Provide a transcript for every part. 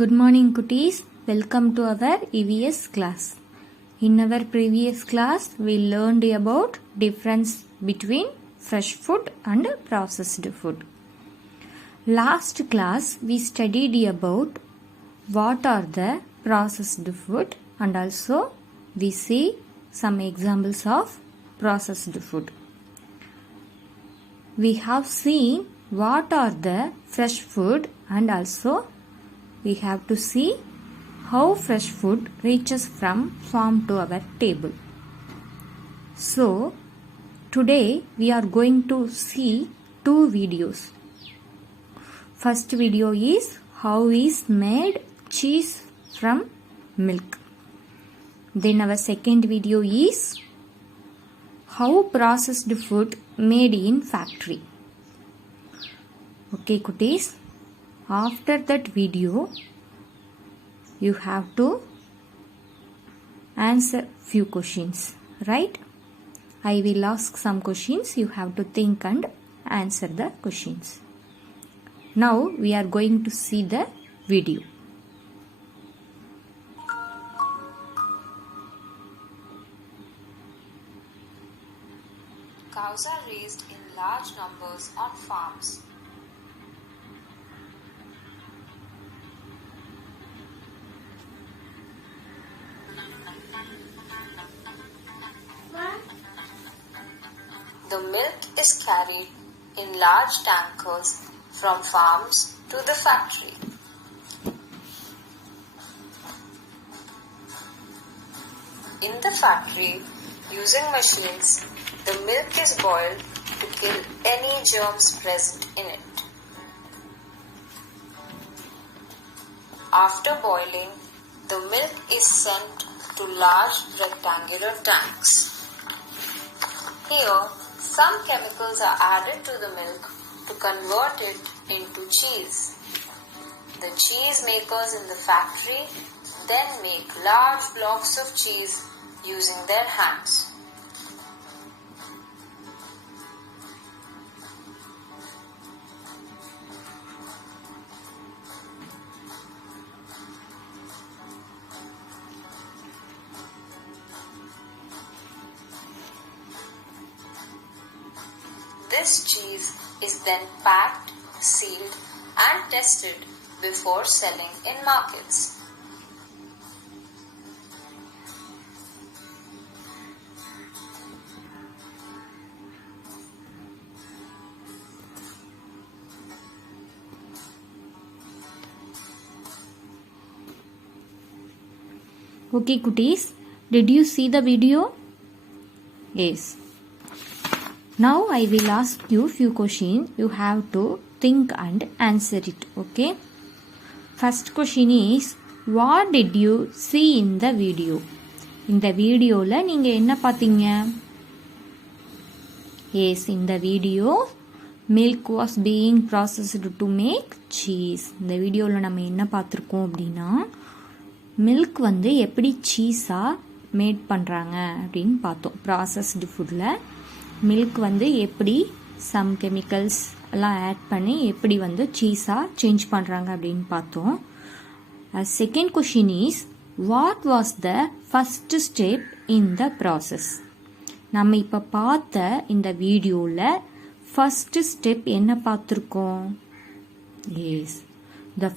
Good morning cuties, welcome to our EVS class. In our previous class, we learned about difference between fresh food and processed food. Last class, we studied about what are the processed food and also we see some examples of processed food. We have seen what are the fresh food and also we have to see how fresh food reaches from farm to our table. So, today we are going to see two videos. First video is how is made cheese from milk. Then our second video is how processed food made in factory. Okay, cuties. After that video, you have to answer few questions, right? I will ask some questions. You have to think and answer the questions. Now we are going to see the video. Cows are raised in large numbers on farms. The milk is carried in large tankers from farms to the factory. In the factory, using machines, the milk is boiled to kill any germs present in it. After boiling, the milk is sent to large rectangular tanks. Here, some chemicals are added to the milk to convert it into cheese. The cheese makers in the factory then make large blocks of cheese using their hands. This cheese is then packed, sealed and tested before selling in markets. Okay, cuties, did you see the video? Yes. Now I will ask you few questions. You have to think and answer it. Okay. First question is, what did you see in the video? In the video la நீங்க என்ன பாத்தீங்க? Yes, in the video milk was being processed to make cheese. இந்த வீடியோல நம்ம என்ன பார்த்திருக்கோம் அப்படினா milk வந்து எப்படி சீஸா மேட் பண்றாங்க அப்படினு பார்த்தோம். processed foodல milk வந்து எப்படி some chemicals எல்லாம் add பண்ணி எப்படி வந்து சீஸா சேஞ்ச் பண்றாங்க அப்படினு பார்த்தோம். Second question is, what was the first step in the process? நம்ம இப்ப பார்த்த இந்த வீடியோல first step என்ன பார்த்திருக்கோம்? Yes, the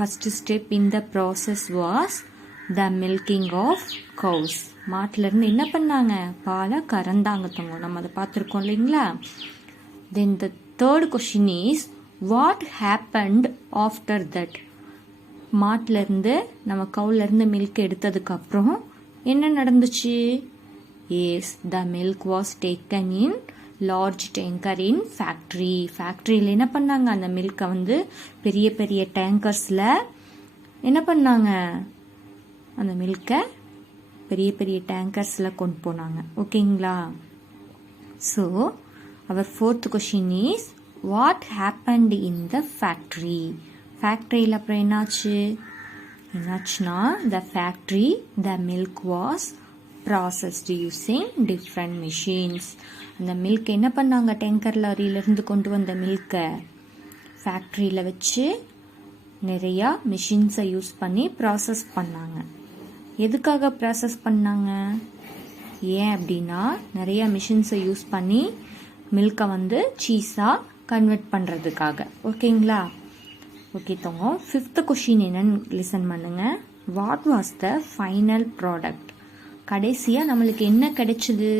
first step in the process was the milking of cows. மாட்டுல இருந்து என்ன பண்ணாங்க? பாலை கறந்தாங்க தங்க. நம்ம அதை பார்த்திருக்கோம் இல்லைங்களா? Then the third question is, what happened after that? மாட்டுல இருந்து நம்ம கவுல இருந்து மில்க் எடுத்ததுக்கு அப்புறம் என்ன நடந்துச்சு? Yes, the milk was taken in large tanker in factory. ஃபேக்டரியில என்ன பண்ணாங்க? அந்த மில்கை வந்து பெரிய பெரிய டேங்கர்ஸ்ல என்ன பண்ணாங்க? அந்த மில்கை பெரிய பெரிய டேங்கர்ஸ்ல கொண்டு போனாங்க. ஓகேங்களா? So, our fourth question is, what happened in the factory? ஃபேக்டரியில அப்புறம் என்னாச்சுன்னா the factory, the milk was processed using different machines. அந்த மில்க் என்ன பண்ணாங்க? டேங்கர் லாரியில இருந்து கொண்டு வந்த மில்கை ஃபேக்டரியில வச்சு நிறையா மிஷின்ஸை யூஸ் பண்ணி ப்ராசஸ் பண்ணாங்க. எதுக்காக ப்ராசஸ் பண்ணாங்க? ஏன் அப்படின்னா நிறையா மிஷின்ஸை யூஸ் பண்ணி மில்கை வந்து சீஸாக கன்வெர்ட் பண்ணுறதுக்காக. ஓகேங்களா? ஓகே தங்க, 5th கொஷின் என்னன்னு லிசன் பண்ணுங்க. What was the final product? கடைசியாக நம்மளுக்கு என்ன கிடைச்சிது?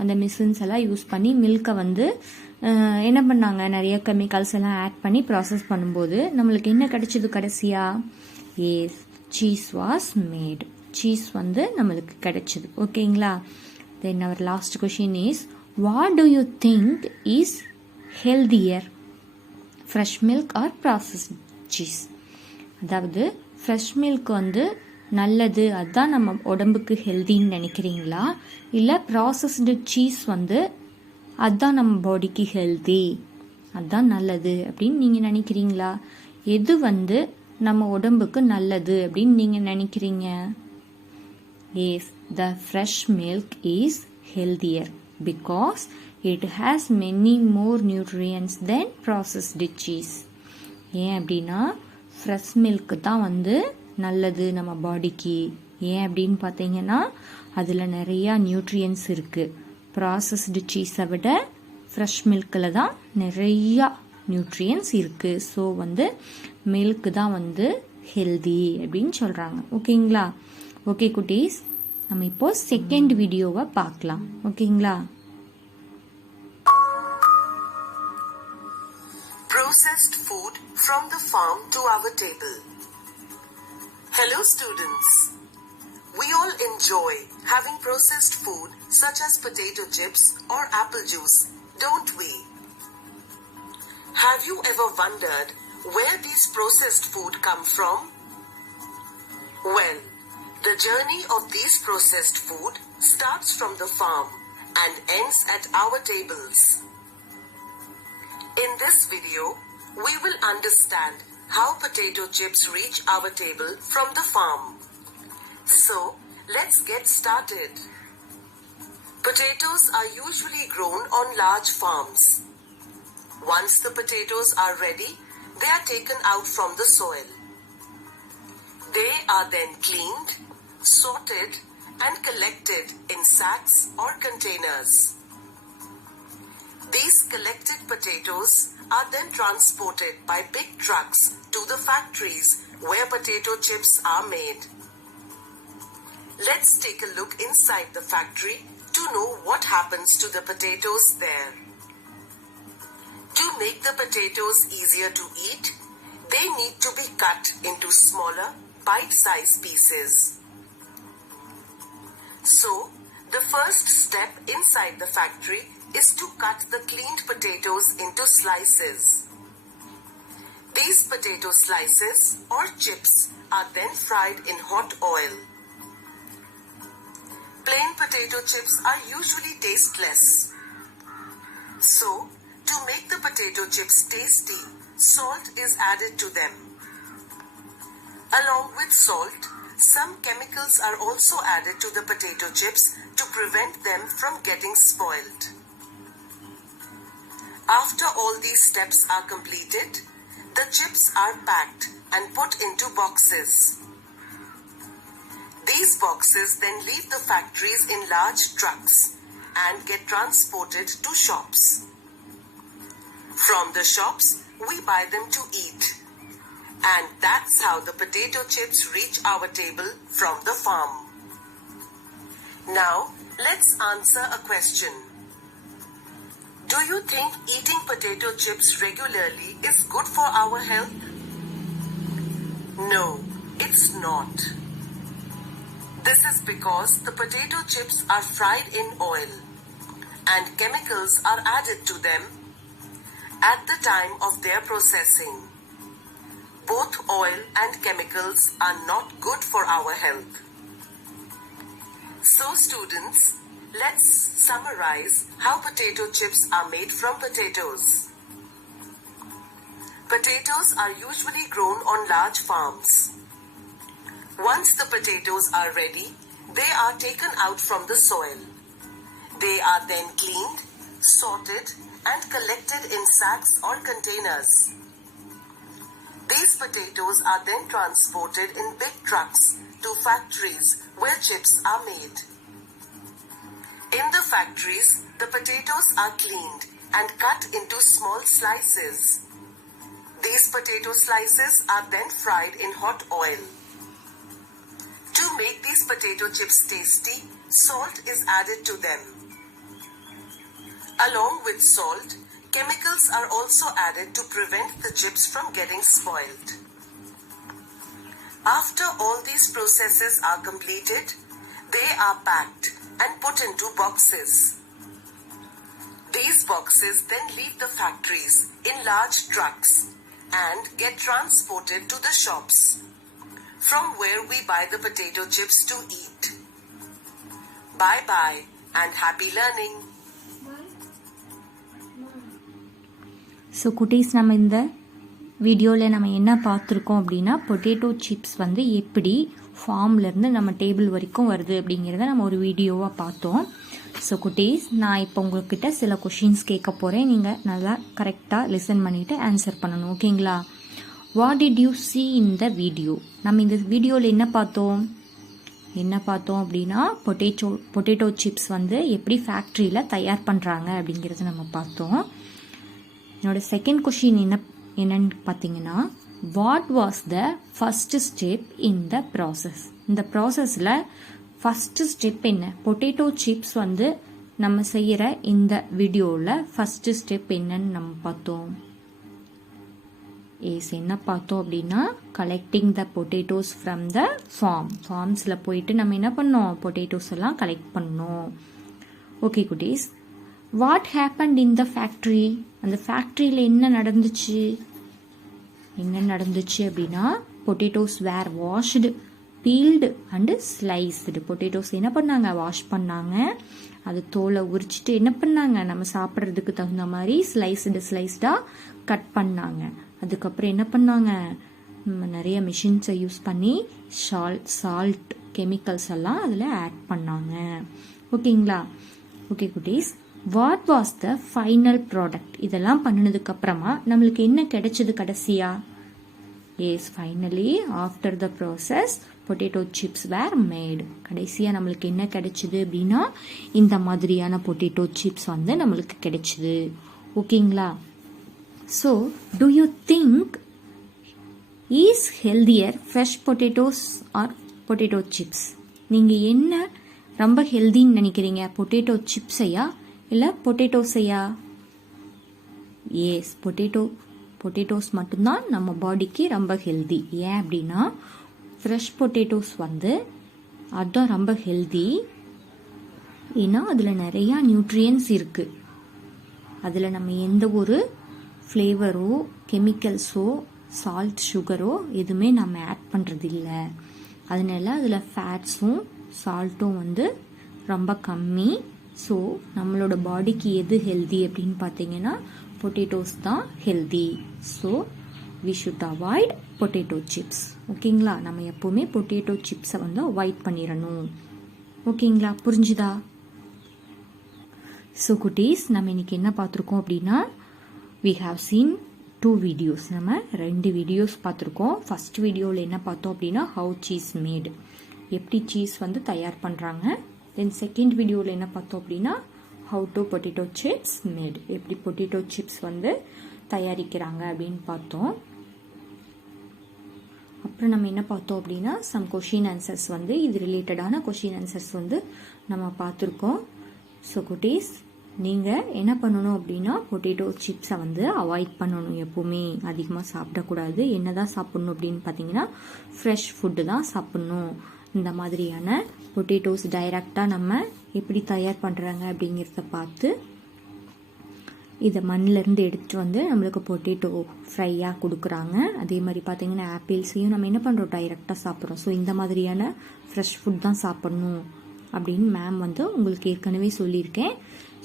அந்த மிஷின்ஸ் எல்லாம் யூஸ் பண்ணி மில்கை வந்து என்ன பண்ணாங்க, நிறைய கெமிக்கல்ஸ் எல்லாம் ஆட் பண்ணி ப்ராசஸ் பண்ணும்போது நம்மளுக்கு என்ன கிடைச்சிது கடைசியாக? Yes, cheese was made. Cheese வந்து நம்மளுக்கு கிடைச்சிது. ஓகேங்களா? Then our last question is, what do you think is healthier, fresh milk or processed cheese? அதாவது ஃப்ரெஷ் மில்க் வந்து நல்லது, அதுதான் நம்ம உடம்புக்கு ஹெல்தின்னு நினைக்கிறீங்களா, இல்லை ப்ராசஸ்டு சீஸ் வந்து அதுதான் நம்ம பாடிக்கு ஹெல்தி, அதுதான் நல்லது அப்படின்னு நீங்கள் நினைக்கிறீங்களா? எது வந்து நம்ம உடம்புக்கு நல்லது அப்படின்னு நீங்கள் நினைக்கிறீங்க? Yes, the fresh milk is healthier because it has many more nutrients than processed cheese. ஏன் அப்படின்னா ஃப்ரெஷ் மில்க் தான் வந்து நல்லது நம்ம பாடிக்கு. ஏன் அப்படின்னு பார்த்தீங்கன்னா அதில் நிறையா நியூட்ரியன்ஸ் இருக்குது. ப்ராசஸ்டு சீஸை விட ஃப்ரெஷ் மில்கில் தான் நிறையா நியூட்ரியன்ஸ் இருக்குது. ஸோ வந்து மில்க் தான் வந்து ஹெல்தி அப்படின்னு சொல்கிறாங்க. ஓகேங்களா? ஓகே குட்டீஸ், நம்ம இப்போ செகண்ட் வீடியோவை பார்க்கலாம். ஓகேங்களா? Processed food from the farm to our table. Hello students. We all enjoy having processed food such as potato chips or apple juice, don't we? Have you ever wondered where these processed food come from? Well, the journey of these processed food starts from the farm and ends at our tables. In this video, we will understand how potato chips reach our table from the farm. So, let's get started. Potatoes are usually grown on large farms. Once the potatoes are ready, they are taken out from the soil. They are then cleaned, sorted, and collected in sacks or containers. These collected potatoes are then transported by big trucks to the factories where potato chips are made. Let's take a look inside the factory to know what happens to the potatoes there. To make the potatoes easier to eat, they need to be cut into smaller, bite-sized pieces. So, the first step inside the factory is to cut the cleaned potatoes into slices. These potato slices or chips are then fried in hot oil. Plain potato chips are usually tasteless. So, to make the potato chips tasty, salt is added to them. Along with salt, some chemicals are also added to the potato chips to prevent them from getting spoiled. After all these steps are completed, the chips are packed and put into boxes. These boxes then leave the factories in large trucks and get transported to shops. From the shops, we buy them to eat. And that's how the potato chips reach our table from the farm. Now, let's answer a question. Do you think eating potato chips regularly is good for our health? No, it's not. This is because the potato chips are fried in oil and chemicals are added to them at the time of their processing. Both oil and chemicals are not good for our health. So students, let's summarize how potato chips are made from potatoes. Potatoes are usually grown on large farms. Once the potatoes are ready, they are taken out from the soil. They are then cleaned, sorted, and collected in sacks or containers. These potatoes are then transported in big trucks to factories where chips are made. In the factories, the potatoes are cleaned and cut into small slices. These potato slices are then fried in hot oil. To make these potato chips tasty, salt is added to them. Along with salt, chemicals are also added to prevent the chips from getting spoiled. After all these processes are completed, they are packed and put into boxes. These boxes then leave the factories in large trucks and get transported to the shops, from where we buy the potato chips to eat. Bye bye and happy learning. So குட்டீஸ், நம்ம இந்த வீடியோவில் நம்ம என்ன பார்த்துருக்கோம் அப்படின்னா, potato chips வந்து எப்படி ஃபார்ம்லேருந்து நம்ம டேபிள் வரைக்கும் வருது அப்படிங்கிறத நம்ம ஒரு வீடியோவாக பார்த்தோம். ஸோ குட்டீஸ், நான் இப்போ உங்கள்கிட்ட சில கொஷின்ஸ் கேட்க போகிறேன். நீங்கள் நல்லா கரெக்டாக லிசன் பண்ணிவிட்டு ஆன்சர் பண்ணணும். ஓகேங்களா? What did you see in the video? நம்ம இந்த வீடியோவில் என்ன பார்த்தோம் அப்படின்னா, பொட்டேட்டோ சிப்ஸ் வந்து எப்படி ஃபேக்ட்ரியில் தயார் பண்ணுறாங்க அப்படிங்கிறத நம்ம பார்த்தோம். என்னோட செகண்ட் கொஷின் என்னன்னு பார்த்தீங்கன்னா, what was the first step in the process? இந்த ப்ராசஸில் ஃபஸ்ட்டு ஸ்டெப் என்ன? பொட்டேட்டோ சிப்ஸ் வந்து நம்ம செய்கிற இந்த வீடியோவில் ஃபஸ்ட்டு ஸ்டெப் என்னன்னு நம்ம பார்த்தோம். என்ன பார்த்தோம் அப்படின்னா, collecting the potatoes from the ஃபார்ம்ஸில் போயிட்டு நம்ம என்ன பண்ணோம்? பொட்டேட்டோஸ் எல்லாம் கலெக்ட் பண்ணோம். ஓகே குட்டீஸ், what happened in the factory? அந்த ஃபேக்ட்ரியில் என்ன நடந்துச்சு அப்படின்னா, potatoes were washed, peeled and sliced. Potatoes என்ன பண்ணாங்க? வாஷ் பண்ணாங்க. அது தோலை உரிச்சிட்டு என்ன பண்ணாங்க? நம்ம சாப்பிட்றதுக்கு தகுந்த மாதிரி ஸ்லைஸ்டாக கட் பண்ணாங்க. அதுக்கப்புறம் என்ன பண்ணாங்க? நிறைய மிஷின்ஸை யூஸ் பண்ணி சால்ட் கெமிக்கல்ஸ் எல்லாம் அதில் ஆட் பண்ணாங்க. ஓகேங்களா? ஓகே குட்டீஸ், what was the final product? இதெல்லாம் பண்ணினதுக்கு அப்புறமா நம்மளுக்கு என்ன கிடைச்சது கடைசியா? Yes, finally after the process potato chips were made. கடைசியாக நம்மளுக்கு என்ன கிடைச்சிது அப்படின்னா, இந்த மாதிரியான பொட்டேட்டோ சிப்ஸ் வந்து நம்மளுக்கு கிடைச்சிது. ஓகேங்களா? So do you think is healthier fresh potatoes or potato chips? நீங்கள் என்ன ரொம்ப ஹெல்தின்னு நினைக்கிறீங்க? பொட்டேட்டோ சிப்ஸையா இல்லை பொட்டேட்டோஸையா? எஸ், பொட்டேட்டோஸ் மட்டும்தான் நம்ம பாடிக்கு ரொம்ப ஹெல்தி. ஏன் அப்படின்னா, ஃப்ரெஷ் பொட்டேட்டோஸ் வந்து அதுதான் ரொம்ப ஹெல்தி. ஏன்னா அதில் நிறையா நியூட்ரியன்ஸ் இருக்குது. அதில் நம்ம எந்த ஒரு ஃப்ளேவரோ கெமிக்கல்ஸோ சால்ட் சுகரோ எதுவுமே நம்ம ஆட் பண்ணுறது இல்லை. அதனால அதில் ஃபேட்ஸும் சால்ட்டும் வந்து ரொம்ப கம்மி. ஸோ நம்மளோட பாடிக்கு எது ஹெல்தி அப்படின்னு பார்த்தீங்கன்னா, பொட்டேட்டோஸ் தான் healthy. So we should avoid potato chips. ஓகேங்களா? நம்ம எப்போவுமே பொட்டேட்டோ சிப்ஸை வந்து அவாய்ட் பண்ணிடணும். ஓகேங்களா? புரிஞ்சுதா? ஸோ குட்டீஸ், நம்ம இன்னைக்கு என்ன பார்த்துருக்கோம் அப்படின்னா, வி ஹாவ் சீன் 2 வீடியோஸ். நம்ம 2 வீடியோஸ் பார்த்துருக்கோம். ஃபர்ஸ்ட் வீடியோவில் என்ன பார்த்தோம் அப்படின்னா, ஹவு சீஸ் மேட், எப்படி சீஸ் வந்து தயார் பண்ணுறாங்க. தென் செகண்ட் வீடியோவில் என்ன பார்த்தோம் அப்படின்னா, how to potato chips made, எப்படி பொட்டேட்டோ சிப்ஸ் வந்து தயாரிக்கிறாங்க அப்படின்னு பார்த்தோம். அப்புறம் நம்ம என்ன பார்த்தோம் அப்படின்னா, சம் கொஷின் ஆன்சர்ஸ் வந்து இது ரிலேட்டடான கொஷின் ஆன்சர்ஸ் வந்து நம்ம பார்த்துருக்கோம். ஸோ குட்டீஸ், நீங்கள் என்ன பண்ணணும் அப்படின்னா, பொட்டேட்டோ சிப்ஸை வந்து அவாய்ட் பண்ணணும். எப்போவுமே அதிகமாக சாப்பிடக்கூடாது. என்ன தான் சாப்பிட்ணும் அப்படின்னு பார்த்தீங்கன்னா, ஃப்ரெஷ் ஃபுட்டு தான் சாப்பிட்ணும். இந்த மாதிரியான பொட்டேட்டோஸ் டைரெக்டாக நம்ம எப்படி தயார் பண்ணுறாங்க அப்படிங்கிறத பார்த்து இதை மண்ணிலேருந்து எடுத்துகிட்டு வந்து நம்மளுக்கு பொட்டேட்டோ ஃப்ரையாக கொடுக்குறாங்க. அதே மாதிரி பார்த்தீங்கன்னா, ஆப்பிள்ஸையும் நம்ம என்ன பண்ணுறோம்? டைரெக்டாக சாப்பிட்றோம். ஸோ இந்த மாதிரியான ஃப்ரெஷ் ஃபுட் தான் சாப்பிட்ணும் அப்படின்னு மேம் வந்து உங்களுக்கு ஏற்கனவே சொல்லியிருக்கேன்.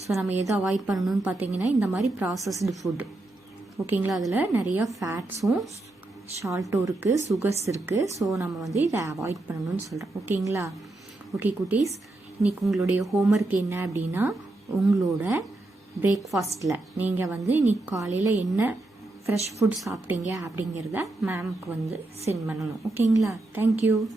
ஸோ நம்ம எதை அவாய்ட் பண்ணணும்னு பார்த்தீங்கன்னா, இந்த மாதிரி ப்ராசஸ்டு ஃபுட். ஓகேங்களா? அதில் நிறையா ஃபேட்ஸும் சால்ட்டும் இருக்குது, சுகர்ஸ் இருக்குது. ஸோ நம்ம வந்து இதை அவாய்ட் பண்ணணும்னு சொல்கிறோம். ஓகேங்களா? ஓகே குட்டீஸ், இன்னைக்கு உங்களுடைய ஹோம்ஒர்க் என்ன அப்படின்னா, உங்களோட பிரேக்ஃபாஸ்ட்டில் நீங்கள் வந்து இன்னைக்கு காலையில் என்ன ஃப்ரெஷ் ஃபுட் சாப்பிட்டீங்க அப்படிங்கிறத மேம்க்கு வந்து சென்ட் பண்ணணும். ஓகேங்களா? தேங்க்யூ.